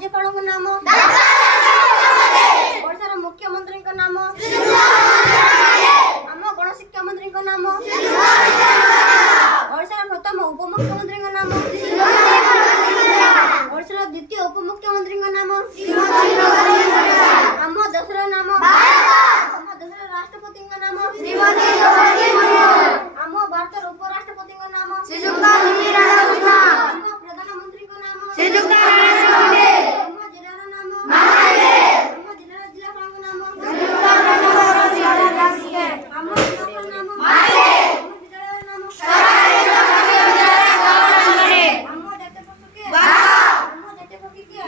राज्यपाल नाम ओडिशार मुख्यमंत्री नाम आम गणशिक्षा मंत्री नाम ओडिशार प्रथम उपमुख्यमंत्री नाम ओडिशार द्वितीय उपमुख्यमंत्री नाम आम देशर नाम आम देशर राष्ट्रपति नाम आम भारत उपराष्ट्रपति नाम आम प्रधानमंत्री नाम आम जिलार नाम आम जिलार जिलापाल नाम आम जिलापाल नाम आम विद्यालय नाम आम जातीय पक्षी